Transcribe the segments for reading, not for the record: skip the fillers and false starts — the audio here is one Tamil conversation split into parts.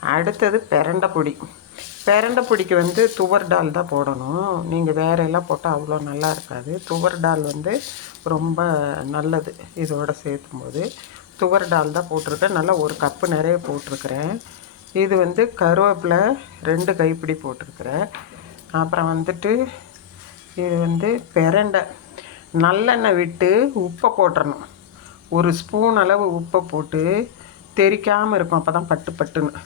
அடுத்தது பிரண்டை பொடி. பிரண்டை பொடிக்கு வந்து துவர் டால் தான் போடணும். நீங்கள் வேற எல்லாம் போட்டால் அவ்வளோ நல்லா இருக்காது. துவர் டால் வந்து ரொம்ப நல்லது. இதோட சேர்த்தும்போது துவர் டால் தான் போட்டிருக்கேன். நல்லா ஒரு கப்பு நிறைய போட்டிருக்கிறேன். இது வந்து கருவேப்பிலை 2 கைப்பிடி போட்டிருக்கிறேன். அப்புறம் வந்துட்டு இது வந்து பிரண்டை நல்லெண்ணெய் விட்டு உப்பை போட்டுறணும். ஒரு ஸ்பூன் அளவு உப்பை போட்டு தெறிக்காமல் இருக்கும். அப்போ தான் பட்டு பட்டுன்னு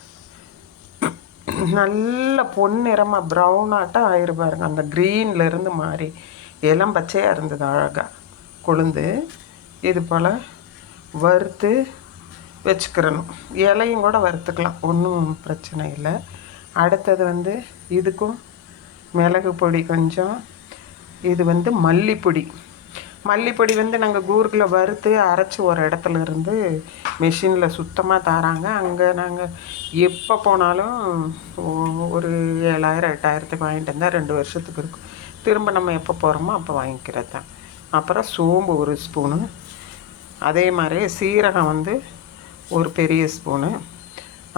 நல்ல பொன்னிறமாக ப்ரௌனாட்டம் ஆயிரும். அந்த க்ரீன்லேருந்து மாறி இளம் பச்சையாக இருந்தது அழகாக கொழுந்து. இது போல் வறுத்து வச்சுக்கிறணும். இலையும் கூட வறுத்துக்கலாம், ஒன்றும் பிரச்சனை இல்லை. அடுத்தது வந்து இதுக்கும் மிளகு பொடி கொஞ்சம். இது வந்து மல்லிப்பொடி. மல்லிப்பொடி வந்து நாங்கள் கூர்கில் வறுத்து அரைச்சி ஒரு இடத்துல இருந்து மிஷினில் சுத்தமாக தராங்க. அங்கே நாங்கள் எப்போ போனாலும் ஒரு 7000 8000க்கு வாங்கிட்டு வந்தால் 2 வருஷத்துக்கு இருக்கும். திரும்ப நம்ம எப்போ போகிறோமோ அப்போ வாங்கிக்கிறது தான். அப்புறம் சோம்பு 1 ஸ்பூனு. அதே மாதிரி சீரகம் வந்து ஒரு பெரிய ஸ்பூனு.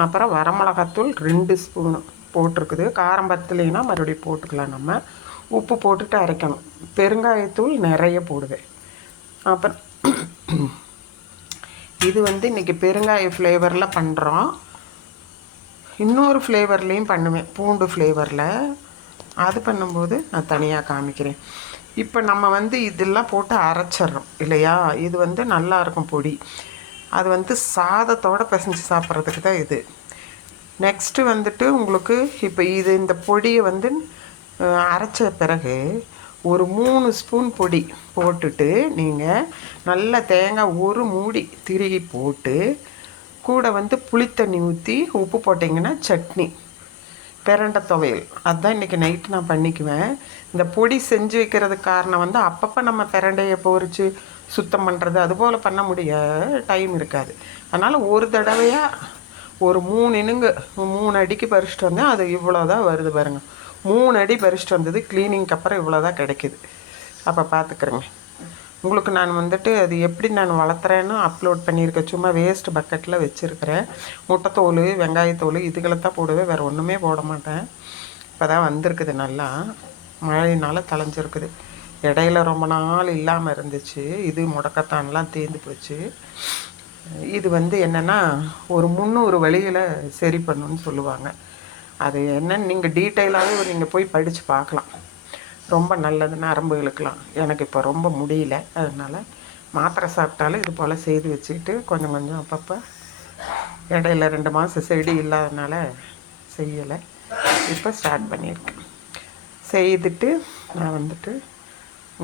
அப்புறம் வரமிளகாத்தூள் 2 ஸ்பூனு போட்டிருக்குது. காரம் பத்தலைன்னா மறுபடியும் போட்டுக்கலாம். நம்ம உப்பு போட்டுட்டு அரைக்கணும். பெருங்காயத்தூள் நிறைய போடுவேன். அப்புறம் இது வந்து இன்றைக்கி பெருங்காய ஃப்ளேவரில் பண்ணுறோம். இன்னொரு ஃப்ளேவர்லேயும் பண்ணுவேன், பூண்டு ஃப்ளேவரில். அது பண்ணும்போது நான் தனியாக காமிக்கிறேன். இப்போ நம்ம வந்து இதெல்லாம் போட்டு அரைச்சிட்றோம் இல்லையா? இது வந்து நல்லாயிருக்கும் பொடி. அது வந்து சாதத்தோடு பிசைஞ்சு சாப்பிட்றதுக்கு தான் இது. நெக்ஸ்ட்டு வந்துட்டு உங்களுக்கு இப்போ இந்த பொடியை வந்து அரைச்ச பிறகு ஒரு 3 ஸ்பூன் பொடி போட்டுட்டு நீங்கள் நல்லா தேங்காய் 1 மூடி திருகி போட்டு கூட வந்து புளித்தண்ணி ஊற்றி உப்பு போட்டிங்கன்னா சட்னி, பிரண்டை துவையல். அதுதான் இன்றைக்கி நைட்டு நான் பண்ணிக்குவேன். இந்த பொடி செஞ்சு வைக்கிறதுக்கு காரணம் வந்து அப்பப்போ நம்ம பிரண்டையை பொறிச்சு சுத்தம் பண்ணுறது அதுபோல் பண்ண டைம் இருக்காது. அதனால் ஒரு தடவையாக ஒரு 3 அடிக்கு பறிச்சிட்டு வந்தேன். அது இவ்வளோ தான் வருது பாருங்கள். 3 அடி பறிச்சிட்டு வந்தது. க்ளீனிங்க்கு அப்புறம் இவ்வளோ தான் கிடைக்கிது. அப்போ பார்த்துக்குறேங்க. உங்களுக்கு நான் வந்துட்டு அது எப்படி நான் வளர்த்துறேன்னு அப்லோட் பண்ணியிருக்கேன். சும்மா வேஸ்ட் பக்கெட்டில் வச்சுருக்கிறேன். முட்டைத்தோல், வெங்காயத்தோல் இதுகளை தான் போடுவேன், வேறு ஒன்றுமே போட மாட்டேன். இப்போ தான் வந்திருக்குது, நல்லா மழையினால் தளைஞ்சிருக்குது. இடையில ரொம்ப நாள் இல்லாமல் இருந்துச்சு. இது முடக்கத்தான்லாம் தேர்ந்து போச்சு. இது வந்து என்னென்னா ஒரு 300 வழியில் சரி பண்ணுன்னு சொல்லுவாங்க. அது என்னன்னு நீங்கள் டீட்டெயிலாகவே நீங்கள் போய் படித்து பார்க்கலாம். ரொம்ப நல்லது நரம்புகளுக்கெலாம். எனக்கு இப்போ ரொம்ப முடியல, அதனால் மாத்திரை சாப்பிட்டாலும் இது போல் செய்து வச்சுக்கிட்டு கொஞ்சம் கொஞ்சம் அப்பப்போ இடையில 2 மாதம் செடி இல்லாதனால செய்யலை. இப்போ ஸ்டார்ட் பண்ணியிருக்கேன். செய்துட்டு நான் வந்துட்டு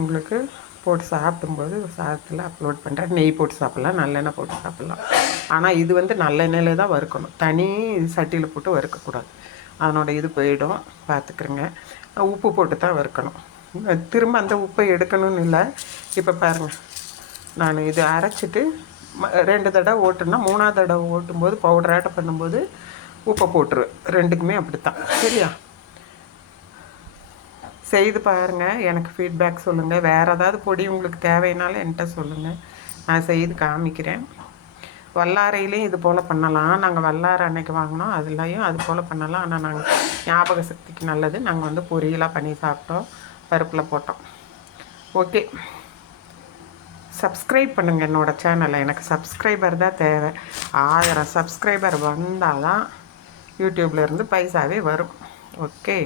உங்களுக்கு போட்டு சாப்பிடும்போது சாதத்தில் அப்லோட் பண்ணுறேன். நெய் போட்டு சாப்பிட்லாம், நல்லெண்ணெய் போட்டு சாப்பிட்லாம். ஆனால் இது வந்து நல்லெண்ணெயிலே தான் வறுக்கணும். தனி சட்டியில் போட்டு வறுக்கக்கூடாது. அதனோட இது போயிடும், பார்த்துக்குறேங்க. உப்பு போட்டு தான் வறுக்கணும். திரும்ப அந்த உப்பை எடுக்கணும்னு இல்லை. இப்போ பாருங்கள், நான் இது அரைச்சிட்டு 2 தடவை ஓட்டுனா 3ஆவது தடவை ஓட்டும்போது பவுடராட்டம் பண்ணும்போது உப்பை போட்டுருவேன். 2க்குமே அப்படித்தான். சரியா? செய்து பாருங்கள், எனக்கு ஃபீட்பேக் சொல்லுங்கள். வேறு ஏதாவது பொடி உங்களுக்கு தேவைனாலும் என்கிட்ட சொல்லுங்கள், நான் செய்து காமிக்கிறேன். வல்லாரையிலையும் இது போல் பண்ணலாம். நாங்கள் வல்லாரை அன்னைக்கு வாங்கினோம், அதுலேயும் அது போல் பண்ணலாம். ஆனால் நாங்கள் ஞாபக சக்திக்கு நல்லது, நாங்கள் வந்து பொரியலாக பண்ணி சாப்பிட்டோம், பருப்பில் போட்டோம். ஓகே, சப்ஸ்கிரைப் பண்ணுங்கள் என்னோடய சேனலை. எனக்கு சப்ஸ்கிரைபர் தான் தேவை. 1000 சப்ஸ்கிரைபர் வந்தால் தான் யூடியூப்லேருந்து பைசாவே வரும். ஓகே.